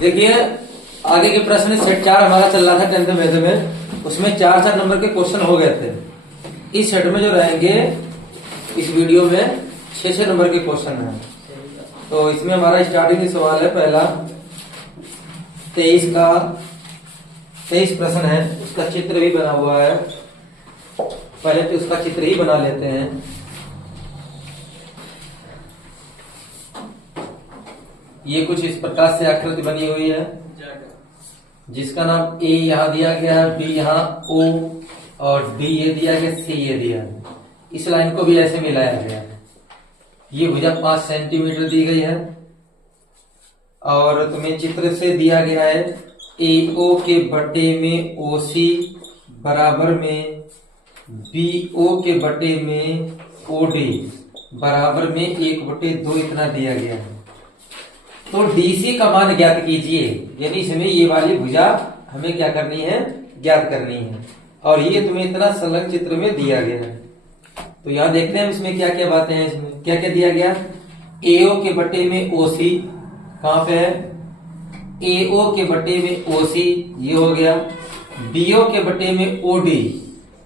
देखिए आगे के प्रश्न सेट 4 हमारा चल रहा था 10th मैथ में, उसमें 4 नंबर के क्वेश्चन हो गए थे। इस सेट में जो रहेंगे इस वीडियो में 6 नंबर के क्वेश्चन हैं। तो इसमें हमारा स्टार्टिंग सवाल है पहला 23 प्रश्न है, उसका चित्र भी बना हुआ है। पहले तो उसका चित्र ही बना लेते हैं। ये कुछ इस प्रकार से आकृति बनी हुई है जिसका नाम ए यहाँ दिया गया है, बी यहाँ ओ और डी ये दिया गया, सी ये दिया है। इस लाइन को भी ऐसे मिलाया गया है। ये भुजा 5 सेंटीमीटर दी गई है और तुम्हें चित्र से दिया गया है ए ओ के बटे में ओ सी बराबर में बी ओ के बटे में ओ डी बराबर में 1/2 इतना दिया गया है। तो डीसी का मान ज्ञात कीजिए, यानी इसमें ये वाली भुजा हमें क्या करनी है, ज्ञात करनी है। और ये तुम्हें इतना संलग्न चित्र में दिया गया है। तो यहां देखते हैं इसमें क्या क्या बातें हैं। इसमें क्या क्या दिया गया, एओ के बटे में ओसी, कहां पे है, एओ के बटे में ओसी ये हो गया, बीओ के बटे में ओडी,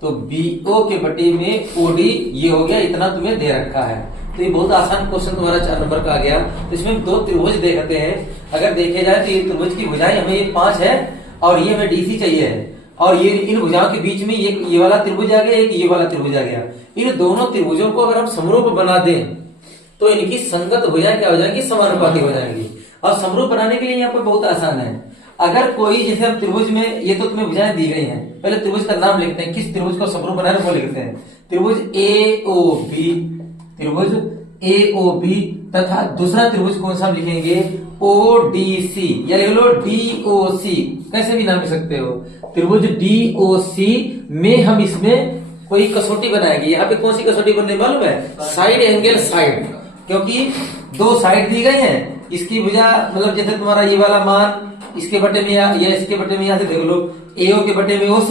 तो बीओ के बटे में ओडी ये हो गया, इतना तुम्हें दे रखा है। तो ये बहुत आसान क्वेश्चन तुम्हारा 4 नंबर का आ गया। तो इसमें 2 त्रिभुज देखते हैं। अगर देखे जाए तो ये त्रिभुज की भुजाएं हमें ये 5 है और ये हमें डीसी चाहिए है। और ये इन भुजाओं के बीच में ये वाला त्रिभुज आ गया, एक ये वाला त्रिभुज आ गया। इन दोनों त्रिभुजों को अगर हम समरूप बना दें तो इनकी संगत भुजाएं क्या हो जाएंगी, समानुपाती हो जाएंगी। और समरूप बनाने के लिए यहाँ पर बहुत आसान है। अगर कोई जैसे हम त्रिभुज में, ये तो तुम्हें भुजाएं दी गई हैं, पहले त्रिभुज का नाम लिखते हैं, किस त्रिभुज को समरूप बनाने वो लिखते हैं। त्रिभुज AOB, त्रिभुज AOB तथा दूसरा त्रिभुज कौन सा हम लिखेंगे, ODC या लिख लो DOC, कैसे भी नाम लिख सकते हो। त्रिभुज DOC में हम इसमें कोई कसौटी बनाएंगे। यहाँ पे कौन सी कसौटी बनने मालूम है, साइड एंगल साइड, क्योंकि 2 साइड दी गई हैं। इसकी भुजा मतलब जैसे तुम्हारा ये वाला मान इसके बटे में या इसके बटे में, यहां से देख लो AO के बटे में OC,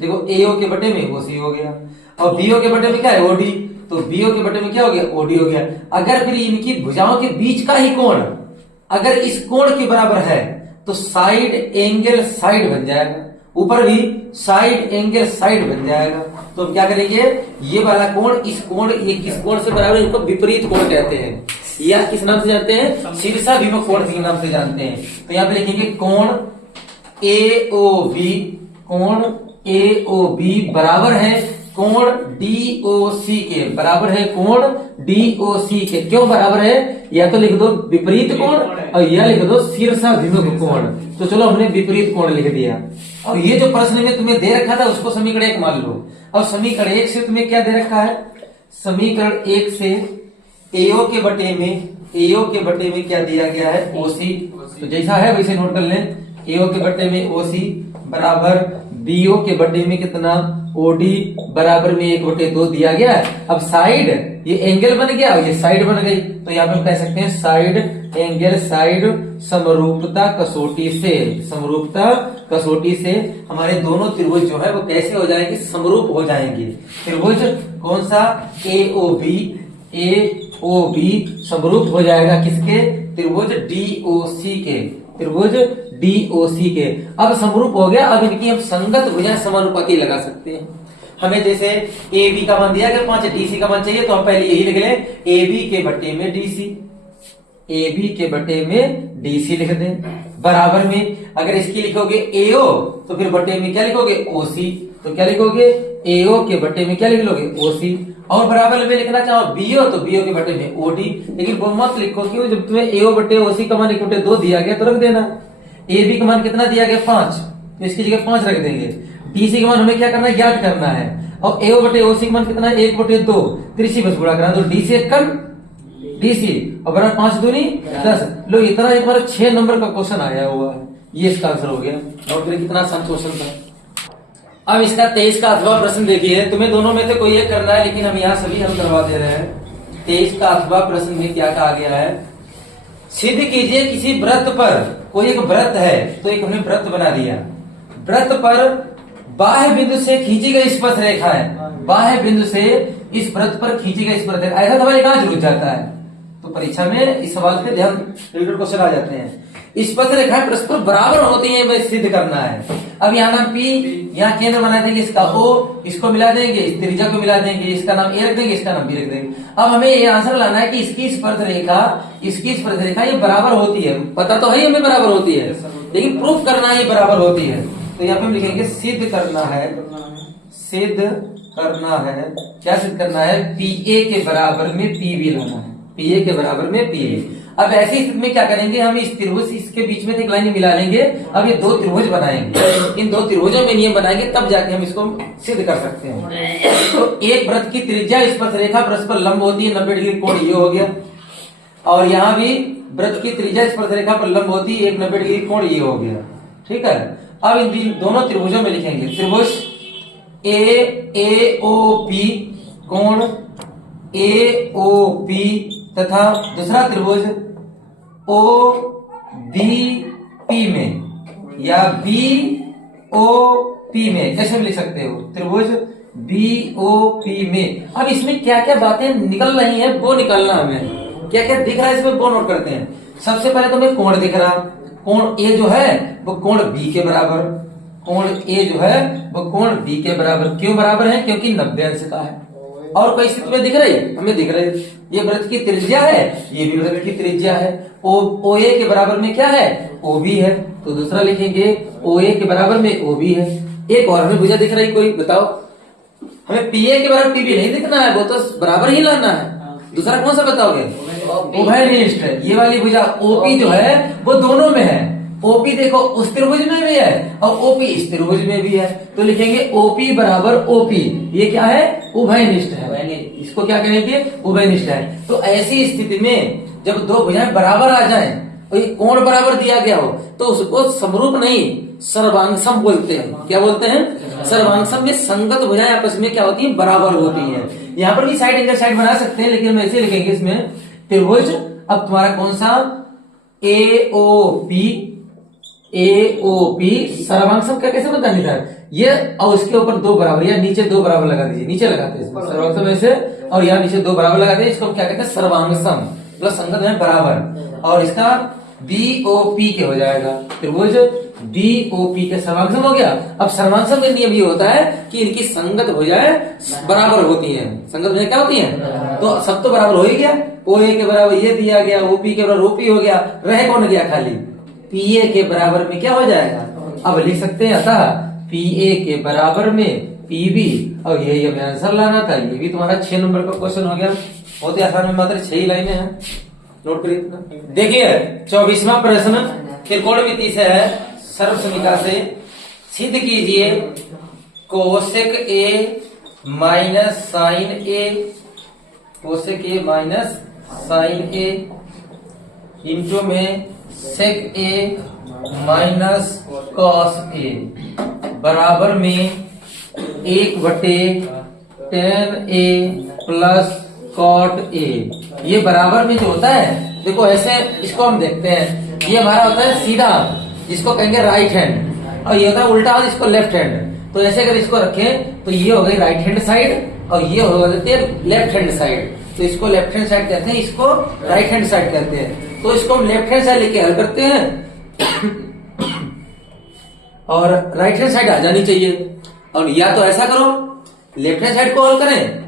देखो AO के बटे में OC हो गया और BO के बटे में क्या है, OD, तो BO के बटे में क्या हो गया, OD हो गया। अगर फिर इनकी भुजाओं के बीच का ही कोण अगर इस कोण के बराबर है तो साइड एंगल साइड बन जाएगा, ऊपर भी साइड एंगल साइड बन जाएगा। तो हम क्या करेंगे, ये वाला कोण इस कोण, ये किस कोण से बराबर, इनको विपरीत कोण कहते हैं या किस नाम से जानते हैं, शीर्षाभिमुख कोण के नाम से जानते हैं। तो यहाँ पे लिखेंगे कोण AOB, कोण AOB बराबर है कोण DOC के, बराबर है कोण DOC के। क्यों बराबर है, या तो लिख दो विपरीत कोण और या लिख दो शीर्षाभिमुख कोण। तो चलो हमने विपरीत कोण लिख दिया। और ये जो प्रश्न में तुम्हें दे रखा था उसको समीकरण 1 मान लो। और समीकरण 1 से तुम्हें क्या दे रखा है, समीकरण 1 से AO के बटे में क्या दिया गया है, OC। तो जैसा है वैसे नोट कर लें, AO के बटे में OC बराबर BO के बटे में कितना, OD बराबर में 1/2 दिया गया है। अब साइड ये एंगल बन गया और ये साइड बन गई, तो यहाँ पे हम कह सकते हैं साइड एंगल साइड समरूपता कसौटी से हमारे दोनों त्रिभुज जो है वो कैसे हो जाएंगे, समरूप हो जाएंगे। त्रिभुज कौन सा, AOB समरूप हो जाएगा किसके, त्रिभुज DOC के। अब समरूप हो गया, अब इनकी हम संगत भुजाएं समानुपाती लगा सकते हैं। हमें जैसे AB का मान दिया गया 5, DC का मान चाहिए, तो हम पहले यही लिख लें AB के बटे में DC, AB के बटे में DC लिख दें। बराबर में अगर इसकी लिखोगे AO तो फिर बटे में क्या लिखोगे, OC, तो क्या लिखोगे AO के बटे में क्या लिख लोगे, OC। और बराबर में लिखना चाहो BO तो BO के बटे में OD, लेकिन वो मत लिखो क्यों, जब तुम्हें AO बटे OC का मान 1/2 दिया गया तो रख देना। AB का मान कितना दिया गया, 5, तो इसकी जगह 5 रख देंगे। DC का मान हमें क्या करना है, ज्ञात करना है। और AO बटे OC का मान कितना है, 1/2, 3 बस गुणा करना, तो DC 1 DC और बराबर 5 दूनी 10। लो इतना एक बार 6 नंबर का क्वेश्चन आया हुआ है, ये इसका आंसर हो गया। नोट करिए कितना आसान क्वेश्चन था। अब इसका 23 का अथवा प्रश्न देखिए, तुम्हें दोनों में से कोई एक करना है, लेकिन हम यहाँ सभी हम करवा दे रहे हैं। 23 का अथवा प्रश्न में क्या कहा गया है, सिद्ध कीजिए किसी व्रत पर, कोई एक व्रत है तो एक हमने व्रत बना दिया, व्रत पर बाह्य बिंदु से खींची गई स्पर्श रेखा है, बाह्य बिंदु से इस व्रत पर खींची गई स्पर्श रेखा, ऐसा सवाल कहां जुड़ जाता है। तो परीक्षा में इस सवाल पे ध्यान रिलेटेड क्वेश्चन आ जाते हैं। स्पर्श रेखाएं परस्पर बराबर होती हैं, वह सिद्ध करना है। अब यहाँ नाम P, यहाँ केंद्र बना देंगे इसका O, इसको मिला देंगे, इस त्रिज्या को मिला देंगे, इसका नाम A रख देंगे, इसका नाम B रख देंगे। अब हमें ये आंसर लाना है कि इसकी स्पर्श रेखा ये बराबर होती है। पता तो है हमें बराबर होती है, लेकिन प्रूफ करना ये बराबर होती है। तो यहाँ पे हम लिखेंगे सिद्ध करना है, क्या सिद्ध करना है? PA के बराबर में PB लाना है, PA के बराबर में PB। अब ऐसी स्थिति में क्या करेंगे, हम इस त्रिभुज इसके बीच में एक लाइन मिला लेंगे। अब ये 2 त्रिभुज बनाएंगे, इन 2 त्रिभुजों में नियम बनाएंगे, तब जाके हम इसको सिद्ध कर सकते हैं। तो एक वृत्त की त्रिज्या स्पर्श रेखा परस्पर लंब होती है, 90 डिग्री कोण ये हो गया। और यहाँ भी वृत्त की त्रिज्या स्पर्श रेखा पर लंब होती है, एक 90 डिग्री कोण ये हो गया। ठीक है, अब इन दोनों त्रिभुजों में लिखेंगे त्रिभुज AOP, कोण AOP तथा दूसरा त्रिभुज OBP में या BOP में, कैसे भी लिख सकते हो, त्रिभुज BOP में। अब इसमें क्या क्या बातें निकल रही हैं वो निकालना हमें, क्या क्या दिख रहा है इसमें वो नोट करते हैं। सबसे पहले तो हमें कोण दिख रहा, कोण A जो है वो कोण B के बराबर, कोण A जो है वो कोण B के बराबर। क्यों बराबर है? क्योंकि 90 अंश का है। और कोई स्थिति में दिख रही? हमें दिख रही, ये वृत्त की त्रिज्या है, ये भी वृत्त की त्रिज्या है। OA के बराबर में क्या है? OB है। तो दूसरा लिखेंगे OA के बराबर में OB है। एक और हमें भुजा दिख रही, कोई बताओ? हमें PA के बराबर PB नहीं दिखना है, वो तो बराबर ही लाना है। दूसरा कौन सा बताओगे? उभयनिष्ठ है। ये वाली भुजा OP जो है वो दोनों में है। OP देखो उस त्रिभुज में भी है और OP इस त्रिभुज में भी है, तो लिखेंगे OP बराबर OP। ये क्या है? उभयनिष्ठ है। इसको क्या कहेंगे? उभयनिष्ठ है। तो ऐसी स्थिति में जब 2 भुजाएं बराबर आ जाएं और ये कोण बराबर दिया गया हो तो उसको समरूप नहीं सर्वांगसम बोलते हैं। क्या बोलते हैं? सर्वांगसम में संगत भुजाएं आपस में क्या होती है? बराबर होती है। यहाँ पर भी साइड एंगल साइड बना सकते हैं, लेकिन हम ऐसे लिखेंगे इसमें त्रिभुज। अब तुम्हारा कौन सा? AOP सर्वांगसम का कैसे बनता है? ये और उसके ऊपर 2 बराबर या नीचे 2 बराबर लगा दीजिए, नीचे लगाते हैं सर्वांगसम ऐसे, और यहाँ नीचे 2 बराबर लगाते हैं। इसको क्या कहते हैं? सर्वांगसम, मतलब संगत में बराबर। और इसका BOP के हो जाएगा, त्रिभुज BOP के सर्वांगसम हो गया। अब सर्वांगसम का नियम ये होता है कि इनकी संगत भुजाएं बराबर होती हैं। संगत भुजाएं क्या होती हैं? तो सब तो बराबर हो ही गया। OA के बराबर ये दिया गया, OP के बराबर OP हो गया, रह कौन गया? खाली PA के बराबर में क्या हो जाएगा? अब लिख सकते हैं अतः PA के बराबर में PB, और यही हमें आंसर लाना था। ये भी तुम्हारा 6 नंबर का क्वेश्चन हो गया। बहुत ही आसान में, मात्र 6 ही लाइनें हैं, नोट करिए। देखिए 24वां प्रश्न त्रिकोणमिति से है, सर्वसमीका से सिद्ध कीजिए cosec A minus sine A, cosec A minus sine A into में sec A minus cos A बराबर में 1/tan A plus cot A। ये बराबर में जो होता है, देखो ऐसे इसको हम देखते हैं, ये हमारा होता है सीधा, जिसको कहेंगे राइट हैंड, और ये होता है उल्टा, जिसको लेफ्ट हैंड। तो ऐसे अगर इसको रखें तो ये हो गई राइट हैंड साइड और ये हो जाती है लेफ्ट हैंड साइड। तो इसको लेफ्ट हैंड साइड कहते हैं, इसको राइट हैंड साइड कहते हैं। तो इसको हम लेफ्ट हैंड साइड लेके हल करते हैं और राइट हैंड साइड आ जानी चाहिए। और या तो ऐसा करो, लेफ्ट हैंड साइड को हल करें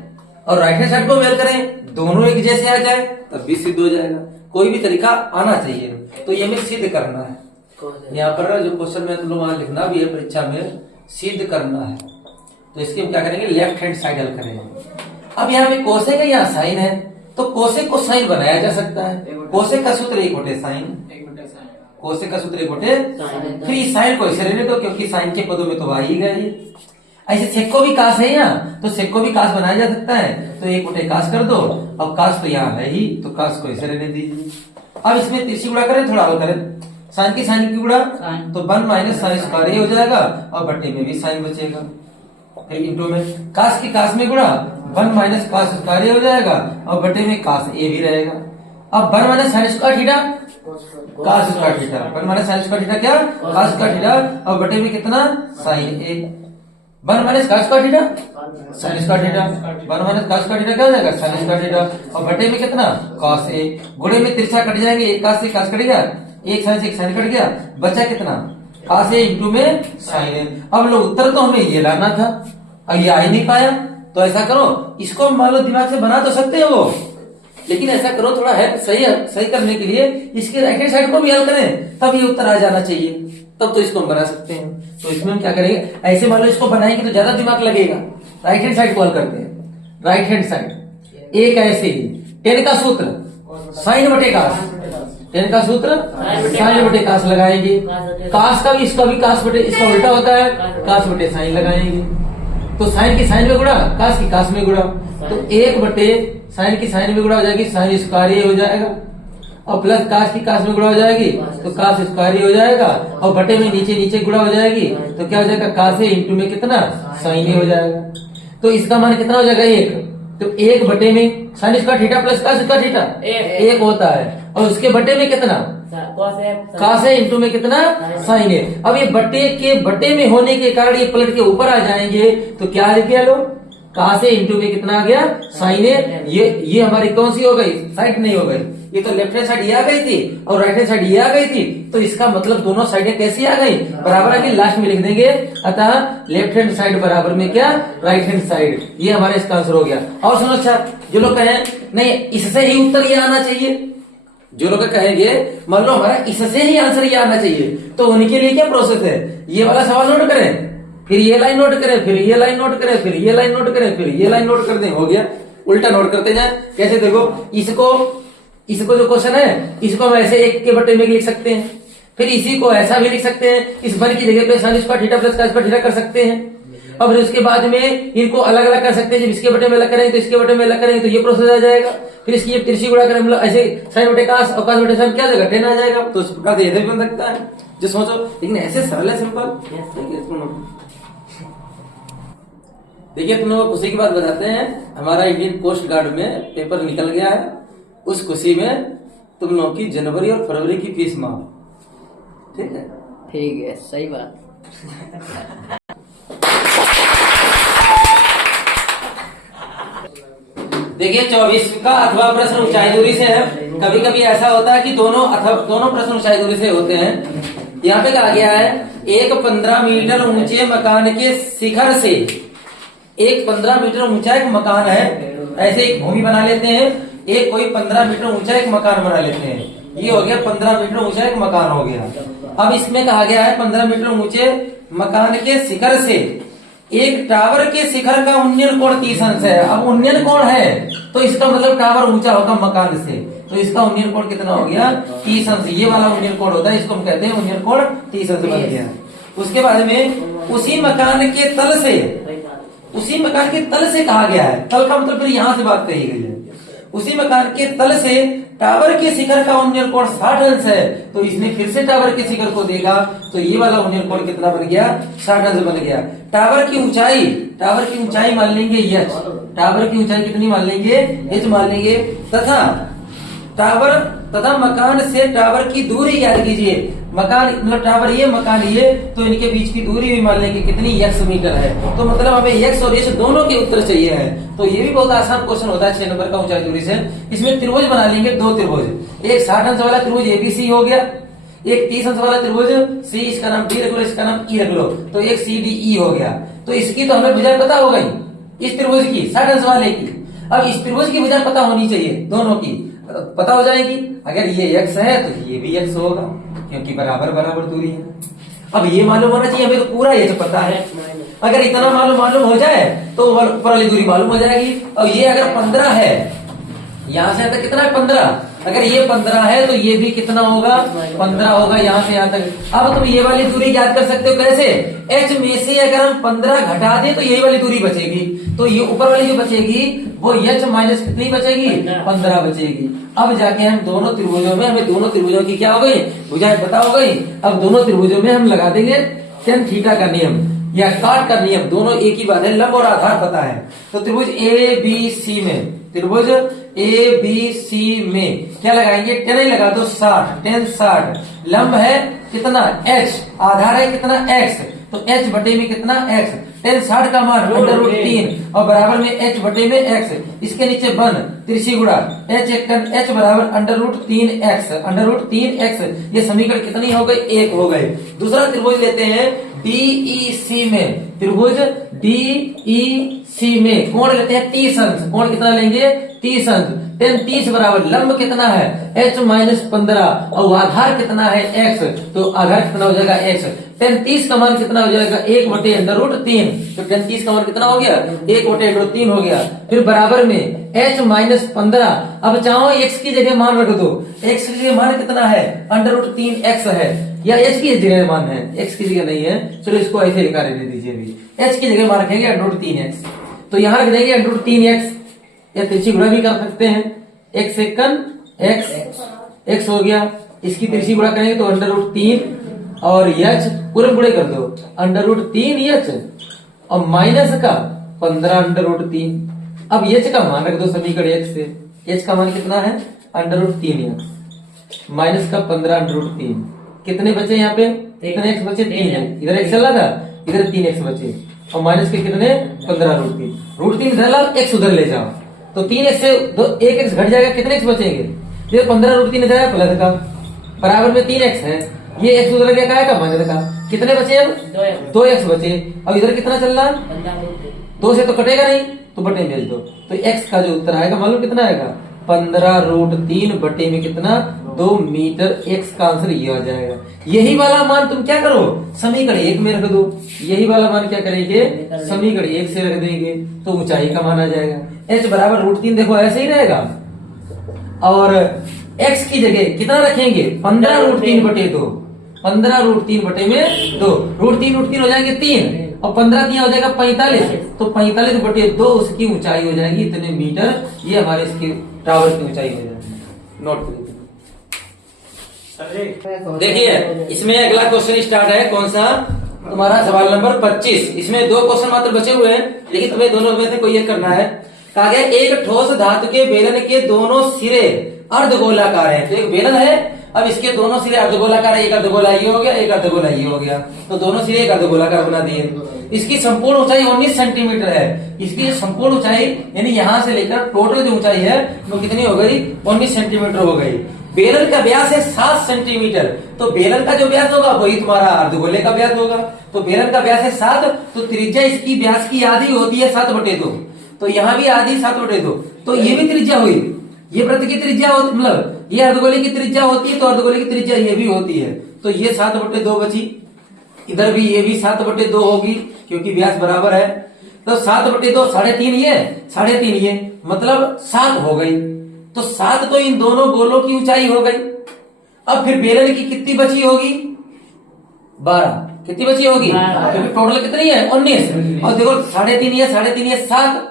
और राइट हैंड साइड को हल करें, दोनों एक जैसे आ जाए तब भी सिद्ध हो जाएगा। कोई भी तरीका आना चाहिए। तो ये हमें सिद्ध करना है। यहाँ पर जो क्वेश्चन में तुम लोग वहां लिखना भी है परीक्षा में, सिद्ध करना है। तो इसके हम क्या करेंगे? लेफ्ट हैंड साइड हल करेंगे। अब यहाँ में कोसेक है, यहाँ साइन है, तो कोसेक को साइन बनाया जा सकता है। कोसेक का सूत्र 1/sin, कोसेक का सूत्र 1/sin। फिर साइन को ऐसे रहने दो, क्योंकि साइन के पदों में तो आ ही गया ये। ऐसे सेक को भी कास है यहाँ, तो सेक को भी कास बनाया जा सकता है, तो 1/cos कर दो। अब कास तो यहाँ है ही, तो कास को ऐसे रहने दीजिए। अब इसमें तिरछी गुणा करें, थोड़ा हल करें, साइन की गुणा, तो 1 माइनस साइन स्क्वायर हो जाएगा और बट्टे में भी साइन बचेगा। फिर इंटू में कास की कास में गुणा, 1 माइनस कास स्क्वायर हो जाएगा और बटे में कास A भी रहेगा। अब 1 minus sine square theta, cos square theta, 1 minus sine square theta क्या? कास स्क्वायर थीटा, और बटे में कितना? Sine A। 1 minus cos square theta, sine square theta, 1 minus cos square theta क्या हो जाएगा? साइन स्क्वायर थीटा, और बटे में कितना? Cos A। गुणे में तिरछा कट जाएंगे, एक कास से कास कटेगा, एक साइन से एक साइन कट गया, बचा कितना cos A इंटू में sin A। अब लोग उत्तर तो हमें ये लाना था, अब ये आ ही नहीं पाया, तो ऐसा करो इसको मान लो दिमाग से बना तो सकते हो वो, लेकिन ऐसा करो थोड़ा है सही करने के लिए इसके राइट हैंड साइड को भी हल करें, तब ये उत्तर आ जाना चाहिए, तब तो इसको हम बना सकते हैं। तो इसमें हम क्या करेंगे, ऐसे मान लो इसको बनाएंगे तो ज्यादा दिमाग लगेगा, राइट हैंड साइड को हल करते हैं। राइट हैंड साइड एक ऐसे ही टेन का सूत्र साइन बटे कास, टेन का सूत्र साइन बटे कास लगाएंगे, कास का भी इसका भी कास बटे, इसका उल्टा होता है कास बटे साइन लगाएंगे, तो साइन की साइन में गुणा, कास की कास में गुणा, तो एक बटे साइन की साइन में गुणा हो जाएगी, साइन स्क्वायर हो जाएगा, और प्लस कास की कास में गुणा हो जाएगी तो कास स्क्वायर हो जाएगा, और बटे में नीचे नीचे गुणा हो जाएगी तो क्या हो जाएगा कास ए इंटू में कितना साइन हो जाएगा। तो इसका मान कितना हो जाएगा एक, तो एक बटे में साइन इसका थीटा प्लस कास इसका थीटा एक होता है, और उसके बटे में कितना कास है इंटू में कितना साइन है। अब ये बटे के बटे में होने के कारण ये पलट के ऊपर आ जाएंगे, तो क्या लिख गया लो कास है इंटू में कितना आ गया साइन है। ये हमारी कौन सी हो गई, साइड नहीं हो गई, ये तो लेफ्ट हैंड साइड ये आ गई थी और राइट हैंड साइड ये आ गई थी, तो इसका मतलब दोनों साइडें कैसी आ गई बराबर आ गई, लास्ट में लिख देंगे अतः लेफ्ट हैंड साइड बराबर में क्या राइट हैंड साइड, ये हमारा इसका आंसर हो गया। और सुनो अच्छा, जो लोग कहें नहीं इससे ही उत्तर ये आना चाहिए, जो लोग कहेंगे मान लो हमारा इससे ही आंसर ये आना चाहिए, तो उनके लिए क्या प्रोसेस है, ये वाला सवाल नोट करें, फिर ये लाइन नोट करें, फिर ये लाइन नोट करें, फिर ये लाइन नोट करें, फिर ये लाइन नोट कर दें, हो गया। उल्टा नोट करते जाए, कैसे देखो इसको जो क्वेश्चन है इसको हम ऐसे एक के बटे में लिख सकते हैं, फिर इसी को ऐसा भी लिख सकते हैं, इस वन की जगह पे sine square theta plus cos square theta कर सकते हैं, और फिर उसके बाद में इनको अलग अलग कर सकते हैं, जब इसके बटे में अलग करेंगे तो इसके बटे में अलग करेंगे तो ये प्रोसेस आ जाएगा, फिर इसकी तिरछी गुणा करें मतलब ऐसे साइन बटे कास और कास बटे साइन क्या जगह टेन आ जाएगा, तो इस प्रकार से भी बन सकता है जो सोचो, लेकिन ऐसे सरल है सिंपल। देखिए तुम लोग खुशी की बात बताते हैं, हमारा इंडियन कोस्ट गार्ड में पेपर निकल गया है, उस खुशी में तुम लोग की जनवरी और फरवरी की फीस माफ, ठीक है? ठीक है, सही बात। देखिए 24 का अथवा प्रश्न ऊंचाई दूरी से है, कभी कभी ऐसा होता है कि दोनों प्रश्न ऊंचाई दूरी से होते हैं। यहाँ पे कहा गया है एक 15 मीटर ऊंचे मकान के शिखर से, एक 15 मीटर ऊंचा एक मकान है, ऐसे एक भूमि बना लेते हैं, एक कोई 15 मीटर ऊंचा एक मकान बना लेते हैं, ये हो गया 15 मीटर ऊंचा एक मकान हो गया। अब इसमें कहा गया है 15 मीटर ऊंचे मकान के शिखर से एक टावर के शिखर का उन्नयन कोण 30 अंश है। अब उन्नयन कोण है तो इसका मतलब टावर ऊंचा होगा मकान से, तो इसका उन्नयन कोण कितना हो गया 30 अंश, ये वाला उन्नयन कोण होता है, इसको हम कहते हैं उन्नयन कोण 30 अंश बन गया। उसके बाद में उसी मकान के तल से कहा गया है, तल का मतलब फिर यहाँ से बात कही गई है, उसी मकान के तल से टावर के शिखर का उन्नयन कोण 60 अंश है, तो इसने फिर से टावर के शिखर को देखा तो ये वाला उन्नयन कोण कितना बन गया 60 अंश बन गया। टावर की ऊंचाई मान लेंगे h, टावर की ऊंचाई कितनी मान लेंगे h मान लेंगे, तथा मकान से टावर की दूरी याद कीजिए, मकान मतलब टावर ये मकान ये, तो इनके बीच की दूरी भी मान लेंगे कितनी x मीटर है, तो मतलब हमें x और h दोनों के उत्तर चाहिए है। तो ये भी बहुत आसान क्वेश्चन होता है 6 नंबर का ऊंचाई दूरी से। इसमें त्रिभुज बना लेंगे, दो त्रिभुज, एक 60 अंश वाला त्रिभुज एबीसी हो गया, एक 30 अंश वाला त्रिभुज सी, इसका नाम डी रख लो, इसका नाम ई रख लो, तो एक CDE हो गया। तो इसकी तो हमें भुजा पता हो गई, इस त्रिभुज की 60 अंश वाले की। अब इस त्रिभुज की भुजा पता होनी चाहिए, दोनों की पता हो जाएगी, अगर ये x है तो ये भी x होगा क्योंकि बराबर बराबर दूरी है। अब ये मालूम होना चाहिए, हमें तो पूरा ये पता है, अगर इतना मालूम हो जाए तो ऊपर वाली दूरी मालूम हो जाएगी। और ये अगर 15 है, यहाँ से यहाँ तक कितना है 15, अगर ये 15 है तो ये भी कितना होगा 15 होगा यहाँ से यहाँ तक। अब तुम ये वाली दूरी याद कर सकते हो कैसे, h में से अगर हम 15 घटा दें तो यही वाली दूरी बचेगी, तो ये ऊपर वाली जो बचेगी वो h माइनस कितनी बचेगी 15 बचेगी। अब जाके हम दोनों त्रिभुजों में, हमें दोनों त्रिभुजों की क्या हो गई भुजाएं पता हो गई। अब दोनों त्रिभुजों में हम लगा देंगे tan थीटा का नियम या काट का नियम, दोनों एक ही बात है, लंब और आधार पता है। तो त्रिभुज ABC में क्या लगाएंगे, टेन ही लगा दो 60, टेन 60, लंब है कितना h, आधार है कितना x, तो h बटे में कितना x, टेन 60 का मान √3 और बराबर में h बटे में x, इसके नीचे बन तिरछी गुणा h एक टन h बराबर √3x, √3x। ये समीकरण कितनी हो गई? 1 हो गई। दूसरा त्रिभुज लेते हैं DEC में, त्रिभुज DEC में कोण लेते हैं 30 अंश। कोण कितना लेंगे? 30 अंश। टेन 30 बराबर लंब कितना है? h माइनस 15 और आधार कितना है? x, तो आधार कितना हो जाएगा? x। टेन 30 का मान कितना हो जाएगा? 1 बटे √3। तो टेन 30 का मान कितना हो गया? 1 बटे √3 हो गया। फिर बराबर में h माइनस 15। अब चाहो x की जगह मान रख दो। x की जगह मान कितना है? √3x है, या h की जगह मान है, x की जगह नहीं है। चलो इसको ऐसे लिखा रहने दीजिए। अभी h की जगह मान रखेंगे √3x, तो यहाँ रख देंगे √3x, या तिरछी गुणा भी कर सकते हैं। x सेकंड x हो गया, इसकी तिरछी गुणा करेंगे तो √3 और h पूरे गुणे कर दो √3h और माइनस का 15 √3। अब h का मान रख दो समीकरण 1 से। h का मान कितना है? √3h माइनस का 15 √3। कितने बचे यहाँ पे? कितने x बचे? 3 है। इधर x चला था, इधर 3x बचे और माइनस के कितने? 15 √3 इधर लाओ, x उधर ले जाओ तो 3x से 1x घट जाएगा। कितने x बचेंगे? ये 15 √3 इधर है प्लस का, बराबर में 3x है, ये x उधर गया काय का? माइनस का। कितने बचे? अब 2x बचे। अब इधर कितना चल रहा? 2 से तो कटेगा नहीं, तो बटे में भेज दो। तो x का जो उत्तर आएगा मालूम कितना आएगा? 15 √3 बटे में कितना? 2 मीटर। x का आंसर ये आ जाएगा। यही वाला मान तुम क्या करो? समीकरण 1 में रख दो। यही वाला मान क्या करेंगे? समीकरण 1 से रख देंगे तो ऊंचाई का मान आ जाएगा। h बराबर √3 देखो ऐसे ही रहेगा, और x की जगह कितना रखेंगे? 15 √3 बटे 2, 15 √3 बटे में 2, √3 हो जाएंगे 3 और 15 दिया हो जाएगा 45, तो 45 बटे 2 उसकी ऊंचाई हो जाएगी इतने मीटर। ये हमारे इसके टावर की ऊंचाई हो जाएगी। नोट करिए। देखिए इसमें अगला क्वेश्चन स्टार्ट है। कौन सा? तुम्हारा सवाल नंबर 25। इसमें 2 क्वेश्चन मात्र बचे हुए हैं, लेकिन तुम्हें दोनों में से कोई एक करना है। कहा गया एक ठोस धातु के बेलन के दोनों सिरे अर्धगोलाकार है। तो एक बेलन है, अब इसके दोनों सिरे अर्धगोलाकार है। एक अर्धगोला ये हो गया, एक अर्धगोला ये हो गया, तो दोनों सिरे एक अर्धगोलाकार बना दिए। इसकी संपूर्ण ऊंचाई 19 सेंटीमीटर है। इसकी संपूर्ण ऊंचाई यानी यहाँ से लेकर टोटल जो ऊंचाई है वो कितनी हो गई? 19 सेंटीमीटर हो गई। बेलन का व्यास है 7 सेंटीमीटर, तो बेलन का जो व्यास होगा वही तुम्हारा अर्धगोले का व्यास होगा। तो बेलन का व्यास है 7, तो त्रिज्या इसकी व्यास की आधी होती है 7/2, तो यहाँ भी आधी 7/2, तो ये भी त्रिज्या हुई। ये वृत्त की त्रिज्या होती, मतलब ये अर्धगोले की त्रिज्या होती है, तो अर्धगोले की त्रिज्या ये भी होती है, तो ये 7/2 बची। इधर भी ये भी 7/2 होगी क्योंकि व्यास बराबर है, तो 7/2 3.5 ये 3.5 ये मतलब 7 हो गई। तो 7 तो इन दोनों गोलों की ऊंचाई हो गई। अब फिर बेलन की कितनी बची होगी? 12। कितनी बची होगी? क्योंकि टोटल कितनी है? 19। और देखो 3.5 ये 3.5 ये 7,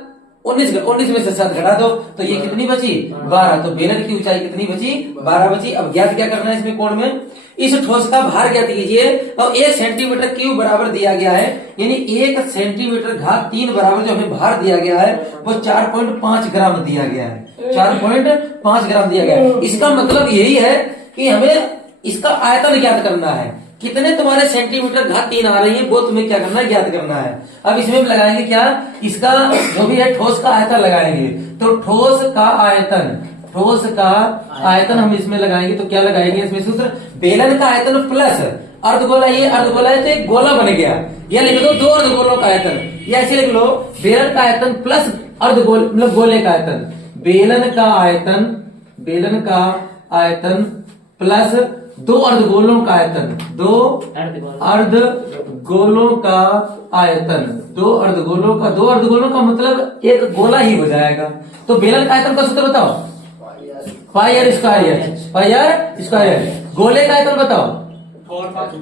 19 में से 7 घटा दो तो ये कितनी बची? 12। तो बेलन की ऊंचाई कितनी बची? 12 बची। अब ज्ञात क्या करना है इसमें कोण में? इस ठोस का भार ज्ञात कीजिए और 1 सेंटीमीटर क्यूब बराबर दिया गया है, यानी 1 सेंटीमीटर घात 3 बराबर जो हमें भार दिया गया है वो 4.5 ग्राम दिया गया है। 4.5 ग्राम दिया गया है। इसका मतलब यही है कि हमें इसका आयतन ज्ञात करना है। कितने तुम्हारे सेंटीमीटर घात 3 आ रही है वो तुम्हें क्या करना है? ज्ञात करना है। अब इसमें भी लगाएंगे क्या? इसका जो भी है ठोस का आयतन लगाएंगे। तो ठोस का आयतन हम इसमें लगाएंगे, तो क्या लगाएंगे इसमें सूत्र? बेलन का आयतन प्लस अर्धगोला, ये अर्धगोला है तो एक गोला बन गया, या लिख दो 2 अर्धगोलों का आयतन, या ऐसे लिख लो बेलन का आयतन प्लस अर्धगोल मतलब गोले का आयतन। बेलन का आयतन प्लस 2 अर्धगोलों का आयतन, 2 अर्धगोलों का आयतन, 2 अर्धगोलों का मतलब एक गोला ही हो जाएगा। तो बेलन का आयतन का सूत्र बताओ? पाई आर स्क्वायर। गोले का आयतन बताओ?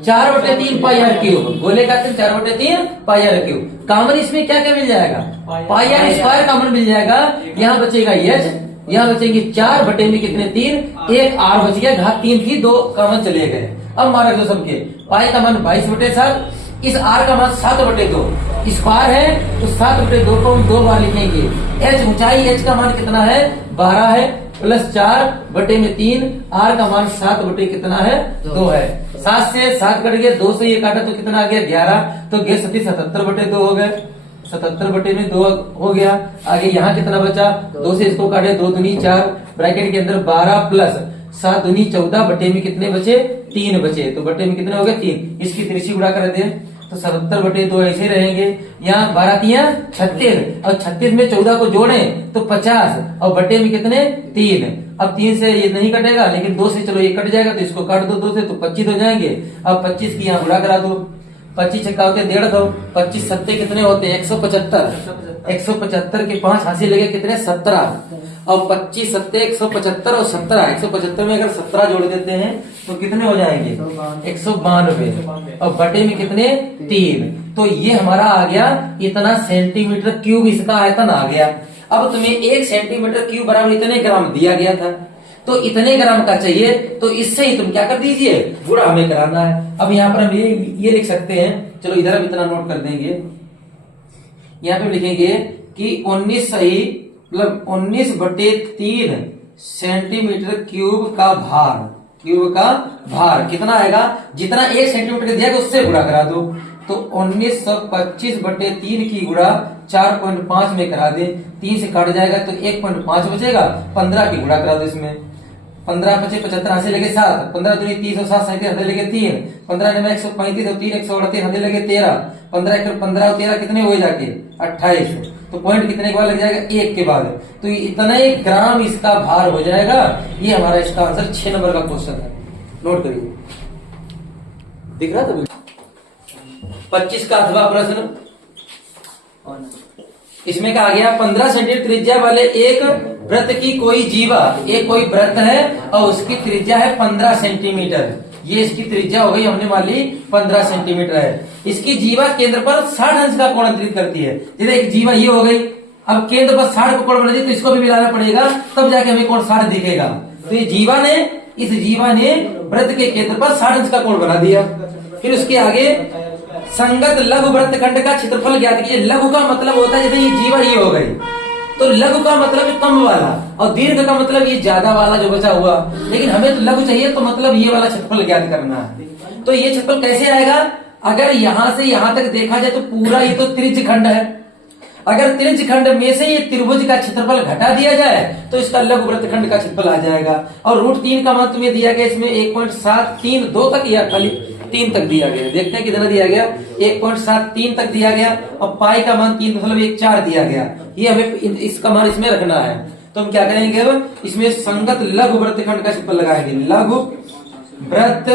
4/3 पाई आर क्यूब। गोले का आयतन 4/3 पाई आर क्यूब। कॉमन इसमें क्या क्या मिल जाएगा? पाई आर स्क्वायर कॉमन मिल जाएगा। यहाँ बचेगा एच, यहाँ बचेंगे 4 बटे में कितने? 3, एक आर बच गया, घात 3 थी, 2 कॉमन चले गए। अब मारा दो सबके। पाई का मान 22/7, इस आर का मान 7/2, स्क्वायर है तो 7/2 को हम 2 बार लिखेंगे। एच ऊंचाई, एच का मान कितना है? 12 है, प्लस 4/3, r का मान 7 कितना है 2 है। 7 से 7 कट गया, 2 से ये काटा तो कितना आ गया 11, तो गैस 77/2 हो गए, 77/2 हो गया। आगे यहाँ कितना बचा, 2 से इसको काटे, 2 दूनी 4, ब्रैकेट के अंदर 12 प्लस 7 दूनी 14, बटे में कितने बचे 3 बचे, तो बटे में कितने हो गए 3, इसकी तिरछी गुणा कर दे तो 77/2 ऐसे रहेंगे। यहाँ 12 तियां 36 और 36 में 14 को जोड़े तो 50 और बटे में कितने 3। अब 3 से ये नहीं कटेगा, लेकिन 2 से चलो ये कट जाएगा, तो इसको काट दो 2 से तो 25 हो जाएंगे। अब 25 की यहाँ गुणा करा दो, 25 छक्का होते 150, 25 सत्ते कितने होते हैं 175, 175 के 5 हासिल लगे कितने 17, और 25 सत्ते 175 और 17, 175 में अगर 17 जोड़ देते हैं तो कितने हो जाएंगे 192, और बटे में कितने 3, तो ये हमारा आ गया इतना सेंटीमीटर क्यूब, इसका आयतन आ गया। अब तुम्हें 1 सेंटीमीटर क्यूब बराबर इतने ग्राम दिया गया था, तो इतने ग्राम का चाहिए, तो इससे ही तुम क्या कर दीजिए गुणा हमें कराना है। अब यहाँ पर हम ये लिख सकते हैं, चलो इधर अब इतना नोट कर देंगे, यहाँ पे लिखेंगे कि 19 सही मतलब 19/3 सेंटीमीटर क्यूब का भार कितना आएगा, जितना 1 सेंटीमीटर दिया गया उससे गुणा करा दो, तो 1925/3 की गुणा 4.5 में करा दे, 3 से काट जाएगा तो 1.5 बचेगा, 15 की गुणा करा दो इसमें, 15 × 5 = 75, हाथ से लगे 7, 15 दूनी 30 और 7 37, हाथ से लगे 3, 15 × 135 और 3 138, हाथ से लगे 13, 15 × 15 और 13 कितने हुए जाके 28, तो पॉइंट कितने के बाद लग जाएगा 1 के बाद, तो इतना ही ग्राम इसका भार हो जाएगा। ये हमारा इसका आंसर 6 नंबर का क्वेश्चन है, नोट करिए, दिख रहा था 25 का अथवा प्रश्न। इसमें कहा गया 15 सेंटीमीटर त्रिज्या वाले एक वृत्त की कोई जीवा, एक कोई वृत्त है और उसकी त्रिज्या है 15 सेंटीमीटर, ये इसकी त्रिज्या हो गई, हमने मान ली 15 सेंटीमीटर है। इसकी जीवा केंद्र पर 60 अंश का कोण अंतरित करती है, जैसे एक जीवा ये हो गई, अब केंद्र पर 60 का कोण बना दी तो इसको भी मिलाना पड़ेगा, तब जाके हमें कोण 60 दिखेगा। तो ये जीवा ने वृत्त के केंद्र पर 60 अंश का कोण बना दिया। फिर उसके आगे संगत लघु वृत्त खंड का क्षेत्रफल ज्ञात कीजिए। लघु का मतलब होता है जैसे ये जीवा ये हो गई, तो लघु का मतलब कम वाला, और दीर्घ का मतलब ये ज्यादा वाला जो बचा हुआ, लेकिन हमें तो लघु चाहिए, तो मतलब ये वाला क्षेत्रफल ज्ञात करना है। तो ये क्षेत्रफल कैसे आएगा, अगर यहां से यहां तक देखा जाए तो पूरा ये तो त्रिज्य खंड है, अगर त्रिज्य खंड में से ये त्रिभुज का क्षेत्रफल घटा दिया जाए तो इसका लघु वृत्त खंड का क्षेत्रफल आ जाएगा। और √3 का मान तुम्हें दिया गया इसमें 1.732 तक, या खाली 3 तक दिया गया, देखते हैं कितना दिया गया 1.73 तक दिया गया, और पाई का मान 3.14 दिया गया। ये हमें इसका मान इसमें रखना है, तो हम क्या करेंगे, अब इसमें संगत लघु वृत्त खंड का क्षेत्रफल लगाएंगे, लघु वृत्त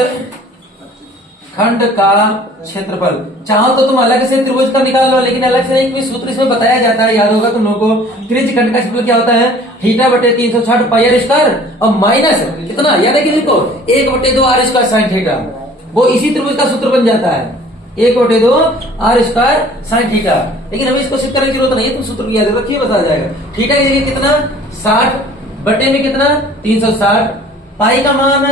खंड का क्षेत्रफल। चाहो तो तुम अलग से त्रिभुज का निकाल लो, लेकिन अलग से एक सूत्र इसमें बताया जाता है, याद होगा तुम लोगों को। त्रिज्य खंड का क्षेत्रफल क्या होता है, θ/360 πr² और माइनस कितना, यानी कि देखो 1/2 r² sin θ, वो इसी त्रिभुज का सूत्र बन जाता है, 1/2 r² sin θ। लेकिन हमें इसको सिद्ध करने की जरूरत नहीं है, तुम सूत्र याद रखिए, बता जाएगा। थीटा की जगह कितना 60 बटे में कितना 360, पाई का मान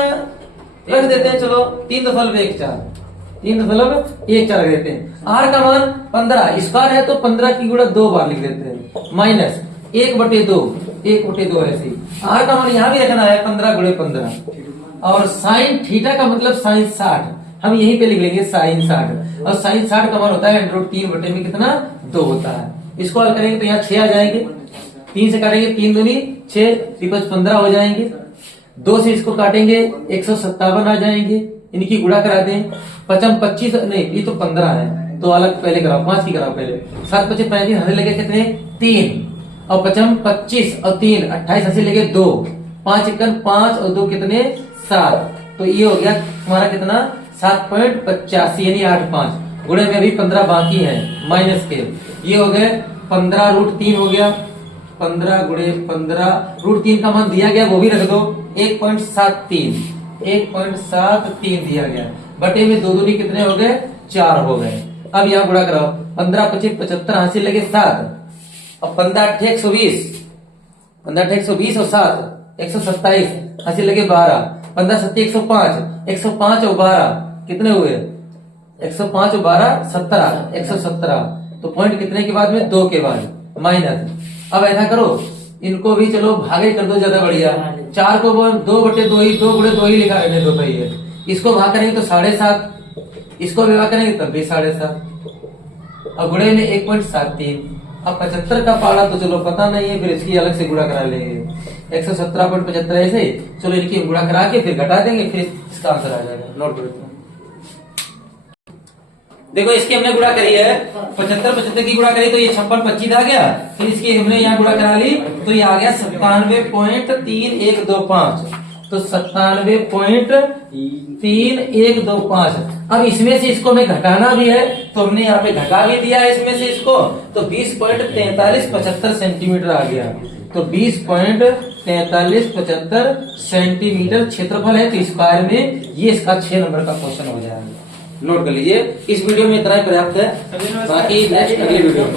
रख देते हैं, चलो 3.14 रख देते हैं। आर का मान 15, स्क्वायर है तो 15 की गुणा 2 बार लिख देते हैं, माइनस 1/2 ऐसे। आर का मान यहाँ भी रखना है 15 × 15, और साइन थीटा का मतलब साइन 60, हम यहीं पे लिख लेंगे साइन 60, और साइन 60 का मान होता है √3 बटे में कितना 2 होता है। इसको हल करेंगे तो यहाँ 6 आ जाएंगे, 3 से काटेंगे 3 दूनी 6, 15 हो जाएंगे, 2 से इसको काटेंगे 157 आ जाएंगे, इनकी गुणा करा दें, 25 नहीं, ये तो 15 है, तो अलग पहले कराओ, 5 की कराओ पहले, 7 25 35 हमें लगे कितने 3, और 25 और 3 28 हंसी लगे 2, 5 × 5 और 2 कितने 7, तो ये हो गया हमारा कितना 7.85 यानी 8.5, गुणे में अभी 15 बाकी है माइनस के, ये हो गए 15 √3 हो गया, 15 × 15 √3 का मान दिया गया वो भी रख दो, 1.73 दिया गया, बटे में 2 दूनी कितने हो गए 4 हो गए। अब यहाँ गुणा कराओ, 15 25 75 हासिल लगे 7, अब 15 8 120, 15 8 120 और 7 127 हासिल लगे 12, 15 7 105, 105 और 12 कितने हुए 105 और 12 17, 117, तो पॉइंट कितने के बाद में 2 के बाद माइनस। अब ऐसा करो इनको भी चलो भागे कर दो, ज्यादा बढ़िया। 4 को 2/2 ही, 2/2 ही लिखा रहने दो भाई है। इसको भाग करेंगे तो 7.5, इसको भी भाग करेंगे तब भी 7.5 और गुणे में 1.73। अब 75 का पाला तो चलो पता नहीं है, फिर इसकी अलग से गुणा करा लेंगे। 117.75 ऐसे ही, चलो इनकी गुणा करा के फिर घटा देंगे, फिर इसका आंसर आ जाएगा। नोट करो। देखो इसकी हमने गुणा करी है, 75 की गुणा करी तो ये 56 आ गया। फिर इसकी हमने यहाँ गुणा करा ली तो ये आ गया 97.3125। तो 97.3125। अब इसमें से इसको हमें घटाना भी है तो हमने यहाँ पे घटा भी दिया है इसमें से इसको, तो 20.4375 सेंटीमीटर आ गया। तो 20.4375 सेंटीमीटर क्षेत्रफल है। तो स्क्वायर में ये इसका 6 नंबर का क्वेश्चन हो जाएगा। नोट कर लीजिए। इस वीडियो में इतना ही पर्याप्त है, बाकी नेक्स्ट अगली वीडियो में।